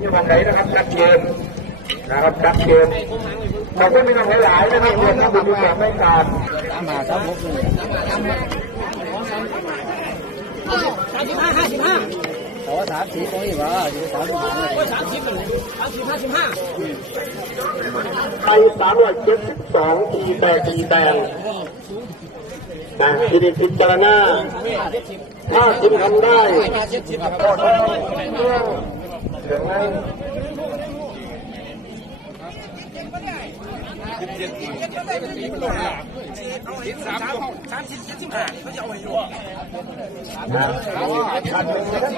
ที่วันไหนนะครับชัดเจนนะครับชัดเจนขอบคุณพี่น้องหลายๆนะครับรวมทั้งบุญที่แบบไม่การมาสามหกหนึ่งสามสิบห้าห้าสิบห้าแต่ว่าสามสี่ตรงนี้ว่าอยู่สามสิบห้าสามสิบสามสิบห้าสิบห้าไทยสามร้อยเจ็ดสิบสองทีแตกทีแตงนะทีนี้พิจารณา ถ้าคุณทำได้ห้าสิบสิบเรื่องนั้นสามสามสิบเจ็ดสิบห้าเขาจะเอาไปอยู่นะขัดหนึ่งนะครับ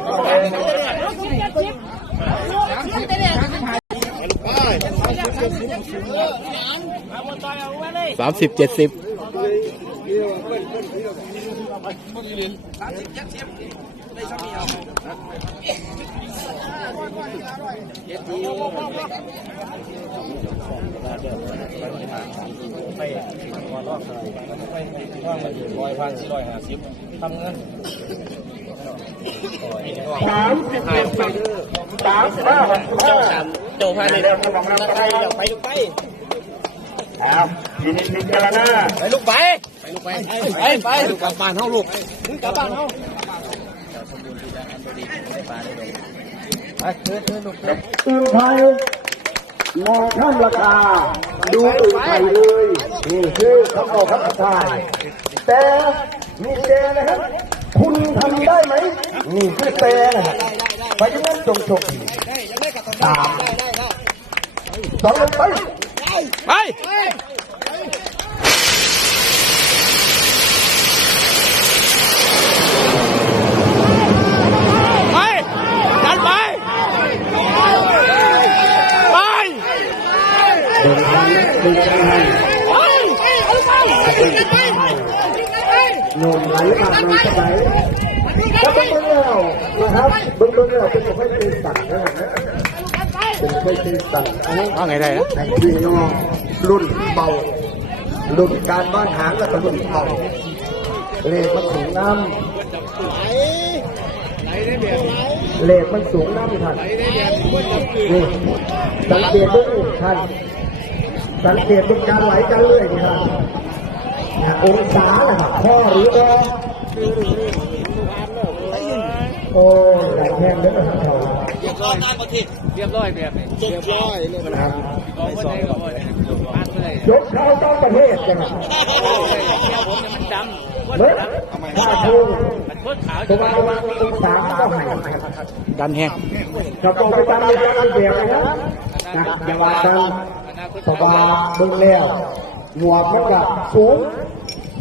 สามสิบเจ็ดสิบ สามสิบเจ็ดสิบได้สามีเอาไปมารอบไปว่างมาอยู่ร้อยพันสี่ร้อยห้าสิบทำเงินสามสิบเจ็ดสิบสามสิบห้าหกสิบห้าโจพาในนี่เรื่องของเราไปไปลูกไปครับทีนี้พิจารณาไปลูกไป ไปลูกไปไปไปกลับบ้านเฮาลูกกลับบ้านเฮาไปเดินเดินลูกอื่นไทยมองข้ามราคา ดูอื่นไทยเลยนี่คือคำบอกคำทายแต่มีแต่นะครับ คุณทำได้ไหมนี่คือแต่นะครับเพราะฉะนั้นจงโชคดีสามสองลงไปไปไปดันไป ไป เดินทาง คุยกันให้โยมไหลมากเลยสบายก็เป็นเรื่องแล้วนะครับเป็นเรื่องแล้วเป็นไม่เป็นสัตว์นะเป็นไม่เป็นสัตว์อันนี้ว่าไงได้นะให้พี่น้องรุ่นเบารุ่นการบ้านหางและก็รุ่นเบาเลขมันสูงน้ำเลขมันสูงน้ำท่านนี่สังเกตด้วยท่าน สังเกตเป็นการไหลกันเรื่อยนี่ครับองศานะครับพ่อหรือว่าโอ้ยไหลแห้งเด้อครับเขาเรียบร้อยตามประเทศเรียบร้อยแบบนี้เรียบร้อยเลยนะครับก็ไม่ได้ก็ไม่ได้ผ่านเลยยกเข้าต้องประเทศจังหวะผมเนี่ยมันดำเฮ้ยถ้าถูกมันเพิ่งขาวตัวมาตัวมาองศาก็ให้ดันแห้งเราต้องไปตามเรื่องเดียวนะครับนะอย่าว่ากัน เพราะว่าเบิ่งแล้วหัวมันก็สูง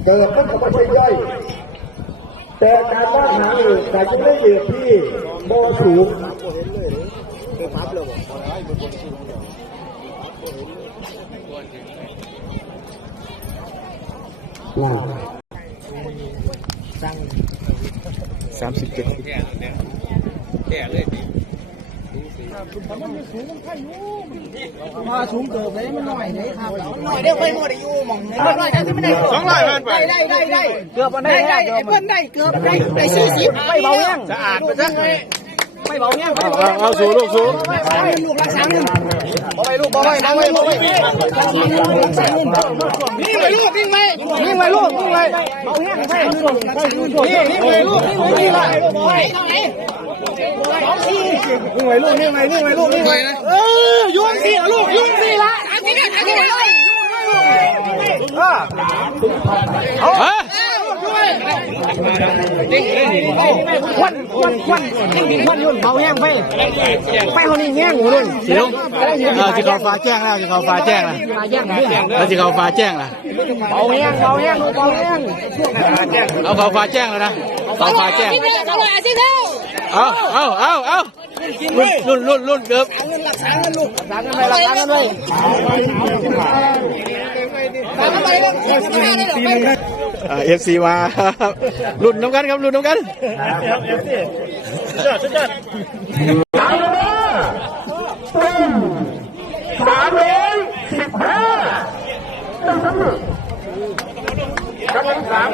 เกิดมันก็ไม่ใช่ย่อยแต่การวาหางอื่นแต่ยังได้เอียดที่โบสูงนั่นสามสิบเจ็ดแก่เลย มาสูงเกินไปมันหน่อยเลยครับหน่อยเดี๋ยวไปหมดอายุมองหน่อยจะไม่ได้สองร้อยพันไปได้ได้ได้เกือบได้ได้ไอ้เพิ่นได้เกือบได้ได้สี่สิบไม่เบาเนี่ยสะอาดไปซะไม่เบาเนี่ยไม่เบาเอาสูงลูกสูงลูกรักษาเงินบ่ไปลูกบ่ไปนั่งไว้บ่ไปนี่ไปลูกนี่ไปนี่ไปลูกนี่ไปเบาเนี่ยใช่นี่นี่ไปลูกนี่ไปนี่ไป สองสี่นี่ไงลูกนี่ไงนี่ไงลูกนี่ไงเออยุ่งสิลูกยุ่งสิละอันนี้อันนี้เลยเออฮะ ควันควันควันควันยุ่นเบาแห้งไปไปเขานี่แห้งหัวรุ่นสิลุงเออสิเขาฟ้าแจ้งแล้วสิเขาฟ้าแจ้งแล้วมาแย่งเพื่อนแล้วสิเขาฟ้าแจ้งแล้วเบาแห้งเบาแห้งเบาแห้งเอาเขาฟ้าแจ้งแล้วนะเขาฟ้าแจ้งเอาเอาเอาเอารุ่นรุ่นรุ่นเกือบสามกันไปละสามกันไปสามกันไปแล้วสี่หนึ่ง เอฟซีมารุ่นน้ำกันครับรุ่นน้ำกันเอฟซียอดยอดสามเลยสิบห้าครับผมสาม